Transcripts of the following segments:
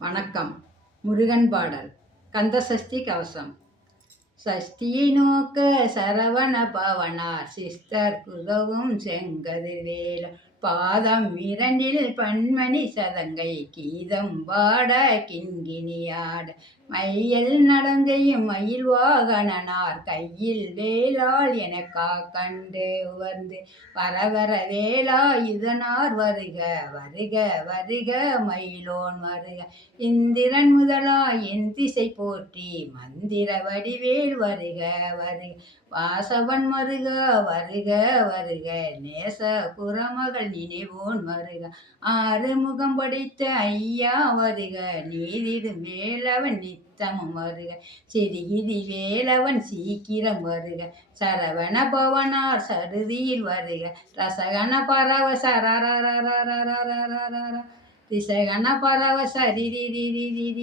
வணக்கம். முருகன் பாடல். கந்தசஷ்டி கவசம். சஷ்டியை நோக்க சரவண பவனார் சிஸ்டர் குதவும் செங்கதிர்வேல பாதம் இரண்டில் பன்மணி சதங்கை கீதம் பாட கிண்கிணியாட மையல் நடந்தையும் மயில் வாகனனார் கையில் வேளாள் எனக்கா கண்டு உவர்ந்து வரவர வேளா இதனார் வருக வருக வருக மயிலோன் வருக இந்திரன் முதலா என் திசை போற்றி மந்திர வடிவேல் வருக வருக வாசவன் வருக வருக வருக நேச குரமகள் நினைவோன் வருக ஆறு முகம் படைத்த ஐயா வருக நீரிடும் வேலவன் நித்தமும் வருக சிறுகிரி வேலவன் சீக்கிரம் வருக சரவண பவனார் சருதியில் வருக ரசகன பரவ சரரரரரரரரரர திசகன பரவ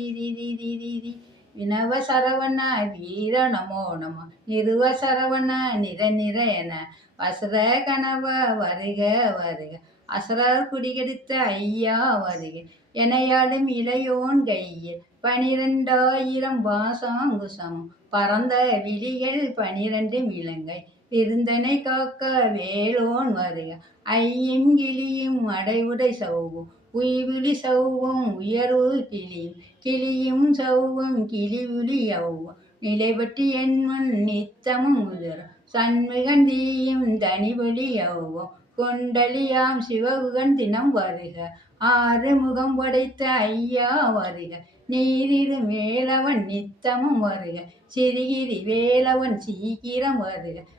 சரிரிரிரிரிரிரிரிரிரி வினவ சரவண வீர நமோ நம நிறுவ சரவண நிற நிற என வசர கனவ வருக வருக அசரர் குடிகெடுத்த ஐயா வருக எனையாடும் இளையோன் கையில் 12,000 பாசாங்குசமும் பரந்த விழிகள் 12 மிலங்கை விருந்தனை காக்க வேலோன் வருக ஐயும் கிளியும் அடைவுடை சௌவும் உய்விழி சௌவும் உயர்வு கிளியும் கிளியும் சௌவும் கிளிவிழி யௌவும் நிலைபற்றி என்முன் நித்தமும் உதிர சண்முகன் தீயும் தனிவழி யௌவும் கொண்டலியாம் சிவகுகன் தினம் வருக ஆறு முகம் படைத்த ஐயா வருக நீரிரு வேலவன் நித்தமும் வருக சிறுகிரி வேலவன் சீக்கிரம் வருக